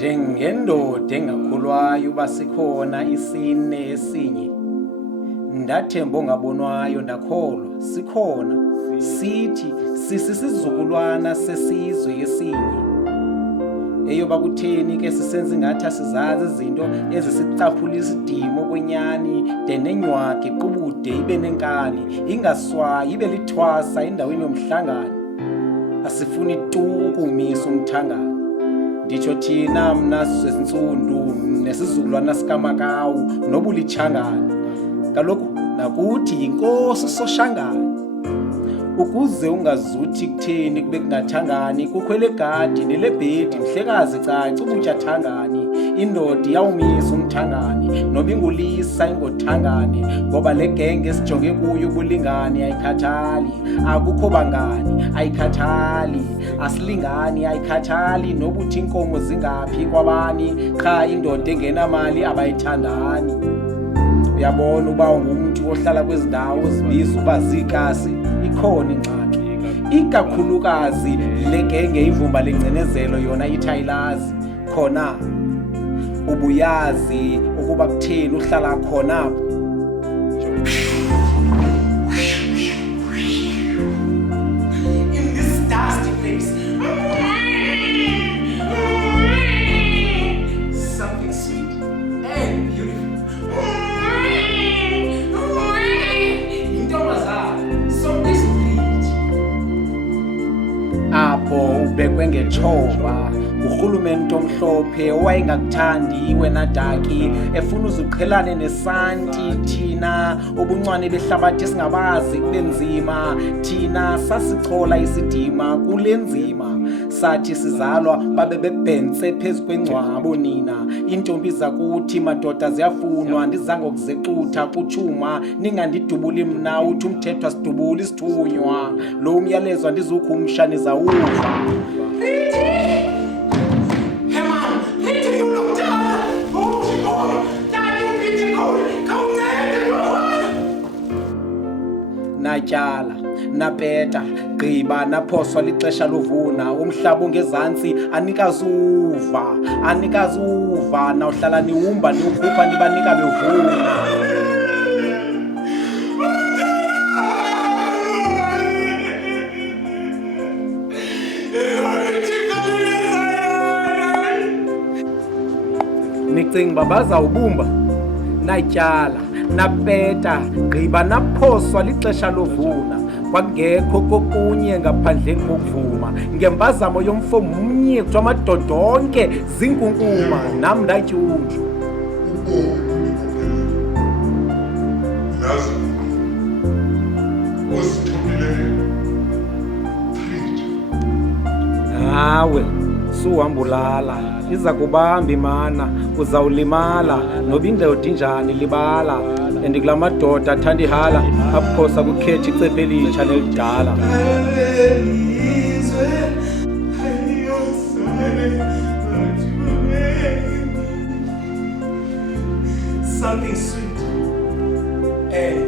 Njengendoda engakholwayo uba sikhona isine esinye, ndathemba ongabonwayo ndakholwa sikhona, sithi sisisizukulwana sesizwe esinye. Eyoba kutheni ke sisenza ingathi asizazi izinto ezisicaphula isidima okwenyani, de nenywaka iqubude ibe nenkani, ingaswayi ibe lithwasa endaweni yomhlangano. Asifuni tu kumisa umthangano. Nditsho thina mna sezintsundu nesizukulwana sikamakawu nobulitshangana. Kaloku nakuthi yinkosi soshangana. Ukuze ungazuthi kutheni kube kungathangani, kukho elegadi nelebhedi mhlekazi caca ubutyathangani. Indoda iyawumisa umthangani, noba ingulisa ingothangani, ngoba le genge esijonge kuyo ubulingani ayikhathali. Akukho bangani ayikhathali, asilingani ayikhathali, nobuthi inkomo zingaphi kwabani, qha indoda engenamali abayithandani. Uyabona uba ungumntu ohlala kwezi ndawo zibizwa uba ziikasi, ikhona ingxaki. Ikakhulukazi le genge ivumba lengcinezelo yona ithi ayilazi. Khona ubuyazi ukuba kutheni uhlala khona. In this dusty place, something sweet and beautiful. Apho ubekwe ngetshova urhulumente omhlophe owayengakuthandi wena daki, efuna uzuqhelane nesanti. Thina ubuncwane behlabathi singabazi kube nzima, thina sasichola isidima kule nzima. Sathi sizalwa babe bebhentse phezu kwengcwabo nina. Iintombi zakuthi madoda ziyafunwa, ndizange ukuzexutha kutshuma. Ningandidubuli mna uthi umthethwa sidubula isithunywa. Lo umyalezo andizukhumsha nizawuva. Natyala, napeta, gqiba naphoswa lixesha lovuna. Umhlaba ongezantsi anikazuva, nawuhlala niwumba niwukhupha nibanika bevuna. Nicinga uba bazawubumba? Natyala, napeta, gqiba naphoswa lixesha lovuna. Kwakungekho kokunye ngaphandleni kokuvuma. Ngempazamo yomfo mnye kuthiwa amadoda onke zinkunkuma, nam ndatyunjwa. Hawe, suhamba ulala, iza kubamba imana, uzawulimala, noba indoda injani libala. And kula madoda athanda ihala, aphosa kukhetha icephe elitsha nelidala. Something sweet and